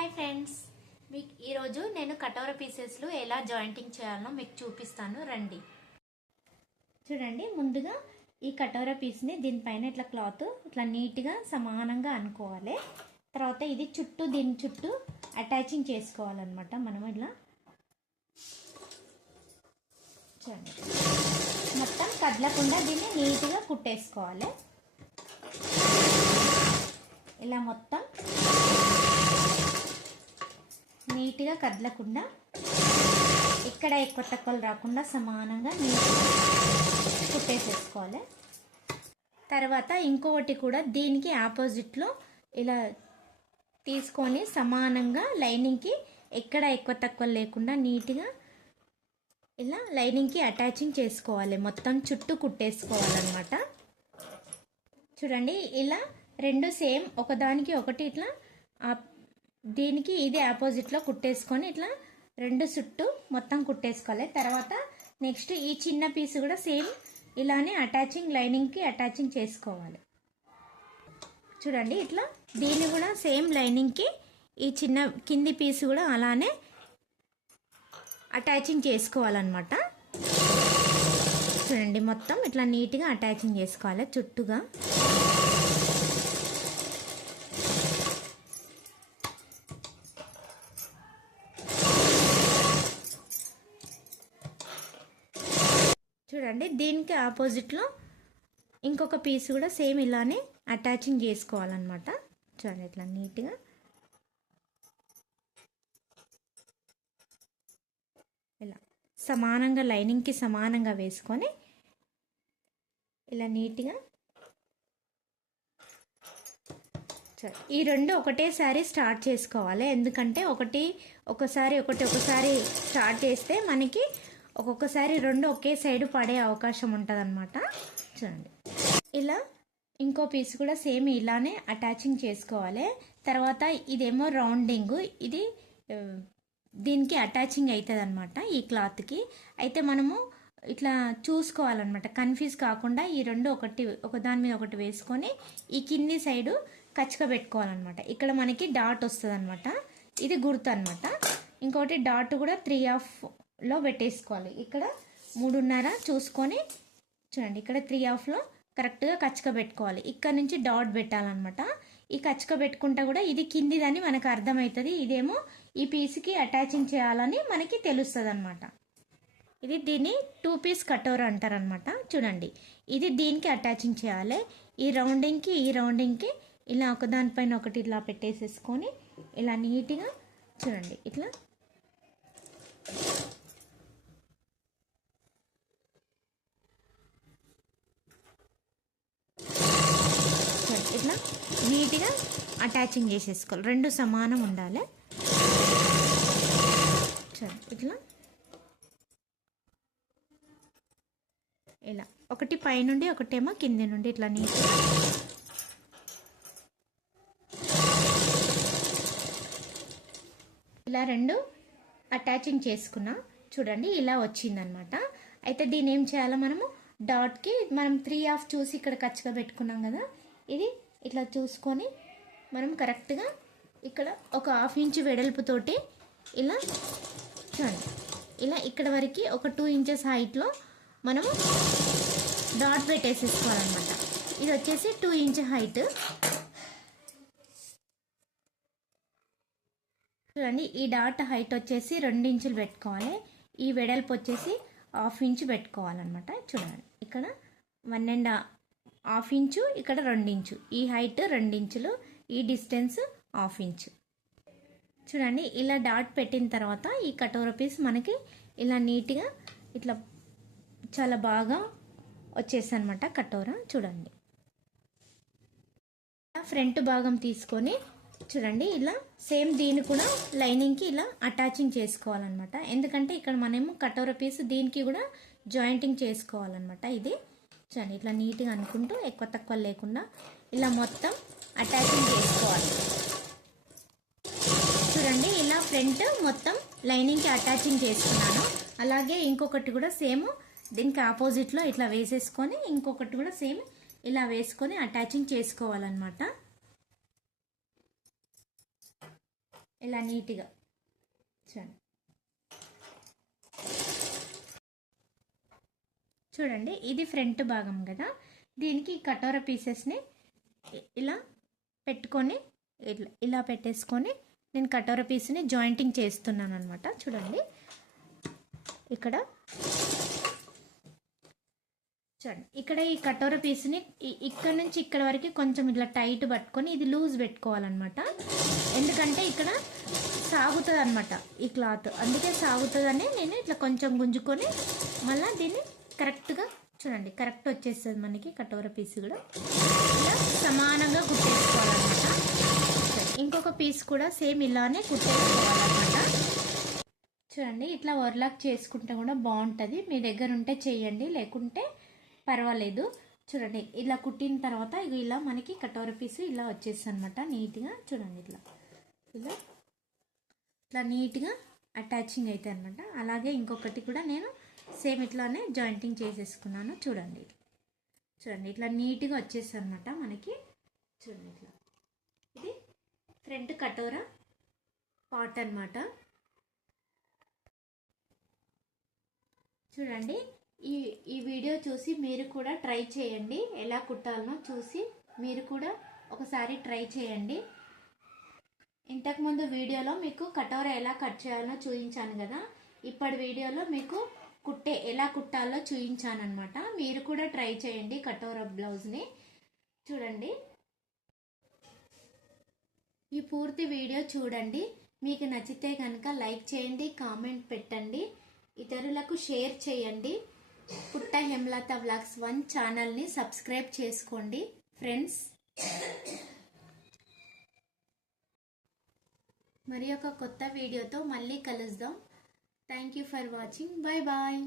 Hi friends, మీకు ఈరోజు నేను కటోరా పీసెస్లో ఎలా జాయింటింగ్ చేయాలో మీకు చూపిస్తాను రండి. చూడండి, ముందుగా ఈ కటోరా పీస్ని దీనిపైన ఇట్లా క్లాత్ ఇట్లా నీట్గా సమానంగా అనుకోవాలి. తర్వాత ఇది చుట్టూ దీని చుట్టూ అటాచింగ్ చేసుకోవాలన్నమాట. మనం ఇట్లా చూడండి, మొత్తం కదలకుండా దీన్ని నీట్గా కుట్టేసుకోవాలి. ఇలా మొత్తం నీట్గా కదలకుండా ఇక్కడ ఎక్కువ తక్కువలు రాకుండా సమానంగా నీట్గా కుట్టేసేసుకోవాలి. తర్వాత ఇంకొకటి కూడా దీనికి ఆపోజిట్లో ఇలా తీసుకొని సమానంగా లైనింగ్కి ఎక్కడ ఎక్కువ తక్కువ లేకుండా నీట్గా ఇలా లైనింగ్కి అటాచింగ్ చేసుకోవాలి. మొత్తం చుట్టూ కుట్టేసుకోవాలన్నమాట. చూడండి, ఇలా రెండు సేమ్ ఒకదానికి ఒకటి ఇట్లా దీనికి ఇది ఆపోజిట్లో కుట్టేసుకొని ఇట్లా రెండు చుట్టూ మొత్తం కుట్టేసుకోవాలి. తర్వాత నెక్స్ట్ ఈ చిన్న పీస్ కూడా సేమ్ ఇలానే అటాచింగ్ లైనింగ్కి అటాచింగ్ చేసుకోవాలి. చూడండి, ఇట్లా దీన్ని కూడా సేమ్ లైనింగ్కి ఈ చిన్న కింది పీస్ కూడా అలానే అటాచింగ్ చేసుకోవాలన్నమాట. చూడండి, మొత్తం ఇట్లా నీట్గా అటాచింగ్ చేసుకోవాలి చుట్టూగా. చూడండి, దీనికి ఆపోజిట్లో ఇంకొక పీస్ కూడా సేమ్ ఇలానే అటాచింగ్ చేసుకోవాలన్నమాట. చూడండి, ఇట్లా నీట్గా ఇలా సమానంగా లైనింగ్కి సమానంగా వేసుకొని ఇలా నీట్గా ఈ రెండు ఒకటేసారి స్టార్ట్ చేసుకోవాలి. ఎందుకంటే ఒకసారి స్టార్ట్ చేస్తే మనకి ఒక్కొక్కసారి రెండు ఒకే సైడ్ పడే అవకాశం ఉంటుంది అన్నమాట. చూడండి, ఇలా ఇంకో పీస్ కూడా సేమ్ ఇలానే అటాచింగ్ చేసుకోవాలి. తర్వాత ఇదేమో రౌండింగ్, ఇది దీనికి అటాచింగ్ అవుతుంది అనమాట ఈ క్లాత్కి. అయితే మనము ఇట్లా చూసుకోవాలన్నమాట, కన్ఫ్యూజ్ కాకుండా ఈ రెండు ఒకదాని మీద ఒకటి వేసుకొని ఈ కింది సైడు కచ్చక పెట్టుకోవాలన్నమాట. ఇక్కడ మనకి డాట్ వస్తుంది అనమాట, ఇది గుర్తు అనమాట. ఇంకోటి డాట్ కూడా 3/2లో పెట్టేసుకోవాలి. ఇక్కడ 3.5 చూసుకొని చూడండి, ఇక్కడ 3/2లో కరెక్ట్గా కచ్చక పెట్టుకోవాలి. ఇక్కడ నుంచి డాట్ పెట్టాలన్నమాట. ఈ కచ్చక పెట్టుకుంటా కూడా ఇది కిందిదని మనకు అర్థమవుతుంది, ఇదేమో ఈ పీస్కి అటాచింగ్ చేయాలని మనకి తెలుస్తుంది అనమాట. ఇది దీన్ని 2 పీస్ కటోరా అంటారనమాట. చూడండి, ఇది దీనికి అటాచింగ్ చేయాలి. ఈ రౌండింగ్కి ఇలా ఒకదానిపైన ఒకటి ఇలా పెట్టేసేసుకొని ఇలా నీట్గా చూడండి, ఇట్లా ఇట్లా నీట్గా అటాచింగ్ చేసేసుకోవాలి. రెండు సమానం ఉండాలి. ఇట్లా ఇలా ఒకటి పైనుండి ఒకటేమో కింది నుండి ఇట్లా నీట్గా ఇలా రెండు అటాచింగ్ చేసుకున్నా. చూడండి, ఇలా వచ్చిందనమాట. అయితే దీన్ని ఏం చేయాలో మనము డాట్కి మనం 3/2 చూసి ఇక్కడ కచ్చగా పెట్టుకున్నాం కదా, ఇది ఇట్లా చూసుకొని మనం కరెక్ట్గా ఇక్కడ ఒక 1/2 ఇంచ్ వెడల్పుతోటి ఇలా చూడండి, ఇలా ఇక్కడ వరకు ఒక 2 ఇంచెస్ హైట్లో మనము డాట్ పెట్టేసేసుకోవాలన్నమాట. ఇది వచ్చేసి 2 ఇంచ్ హైట్. చూడండి, ఈ డాట్ హైట్ వచ్చేసి 2 ఇంచులు పెట్టుకోవాలి. ఈ వెడల్పు వచ్చేసి 1/2 ఇంచు పెట్టుకోవాలన్నమాట. చూడండి, ఇక్కడ 1.5 ఇంచు, ఇక్కడ 2 ఇంచు, ఈ హైట్ 2 ఇంచులు, ఈ డిస్టెన్స్ 1/2 ఇంచు. చూడండి, ఇలా డాట్ పెట్టిన తర్వాత ఈ కటోరా పీస్ మనకి ఇలా నీట్గా ఇట్లా చాలా బాగా వచ్చేసి అనమాట కటోరా. చూడండి, ఫ్రంట్ భాగం తీసుకొని చూడండి, ఇలా సేమ్ దీన్ని కూడా లైనింగ్కి ఇలా అటాచింగ్ చేసుకోవాలన్నమాట. ఎందుకంటే ఇక్కడ మనము కటోరా పీస్ దీనికి కూడా జాయింటింగ్ చేసుకోవాలన్నమాట. ఇది చూడండి, ఇట్లా నీట్గా అనుకుంటూ ఎక్కువ తక్కువ లేకుండా ఇలా మొత్తం అటాచింగ్ చేసుకోవాలి. చూడండి, ఇలా ఫ్రంట్ మొత్తం లైనింగ్కి అటాచింగ్ చేసుకున్నాను. అలాగే ఇంకొకటి కూడా సేమ్ దీనికి ఆపోజిట్లో ఇట్లా వేసేసుకొని ఇంకొకటి కూడా సేమ్ ఇలా వేసుకొని అటాచింగ్ చేసుకోవాలన్నమాట. ఇలా నీట్గా చూడండి. చూడండి ఇది ఫ్రంట్ భాగం కదా, దీనికి కటోరా పీసెస్ని ఇలా పెట్టుకొని ఇలా పెట్టేసుకొని నేను కటోరా పీస్ని జాయింటింగ్ చేస్తున్నాను అనమాట. చూడండి ఇక్కడ చూడండి, ఇక్కడ ఈ కటోరా పీస్ని ఇక్కడ నుంచి ఇక్కడ వరకు కొంచెం ఇట్లా టైట్ పట్టుకొని ఇది లూజ్ పెట్టుకోవాలన్నమాట. ఎందుకంటే ఇక్కడ సాగుతుంది అనమాట ఈ క్లాత్, అందుకే సాగుతుందని నేను ఇట్లా కొంచెం గుంజుకొని మళ్ళీ దీన్ని కరెక్ట్గా చూడండి కరెక్ట్ వచ్చేస్తుంది మనకి కటోరా పీస్ కూడా. ఇలా సమానంగా కుట్టేసుకోవాలన్నమాట. ఇంకొక పీస్ కూడా సేమ్ ఇలానే కుట్టేసుకోవాలన్నమాట. చూడండి ఇట్లా ఓవర్లాక్ చేసుకుంటే కూడా బాగుంటుంది. మీ దగ్గర ఉంటే చేయండి, లేకుంటే పర్వాలేదు. చూడండి ఇలా కుట్టిన తర్వాత ఇలా మనకి కటోరా పీసు ఇలా వచ్చేస్తుంది అనమాట నీట్గా. చూడండి ఇట్లా ఇలా ఇట్లా నీట్గా అటాచింగ్ అయితే అనమాట. అలాగే ఇంకొకటి కూడా నేను సేమ్ ఇట్లానే జాయింటింగ్ చేసేసుకున్నాను. చూడండి చూడండి ఇట్లా నీట్గా వచ్చేస్తుంది అనమాట మనకి. చూడండి ఇట్లా ఇది ఫ్రంట్ కటోరా పార్ట్ అనమాట. చూడండి ఈ వీడియో చూసి మీరు కూడా ట్రై చేయండి, ఎలా కుట్టాలనో చూసి మీరు కూడా ఒకసారి ట్రై చేయండి. ఇంతకుముందు వీడియోలో మీకు కటోరా ఎలా కట్ చేయాలో చూపించాను కదా, ఇప్పటి వీడియోలో మీకు ఎలా కుట్టాలో చూపించాను అనమాట. మీరు కూడా ట్రై చేయండి కటోరా బ్లౌజ్ని. చూడండి ఈ పూర్తి వీడియో చూడండి, మీకు నచ్చితే కనుక లైక్ చేయండి, కామెంట్ పెట్టండి, ఇతరులకు షేర్ చేయండి. పుట్ట హేమలత వ్లాగ్స్ 1 ఛానల్ని సబ్స్క్రైబ్ చేసుకోండి ఫ్రెండ్స్. మరి ఒక కొత్త వీడియోతో మళ్ళీ కలుద్దాం. Thank you for watching. Bye bye.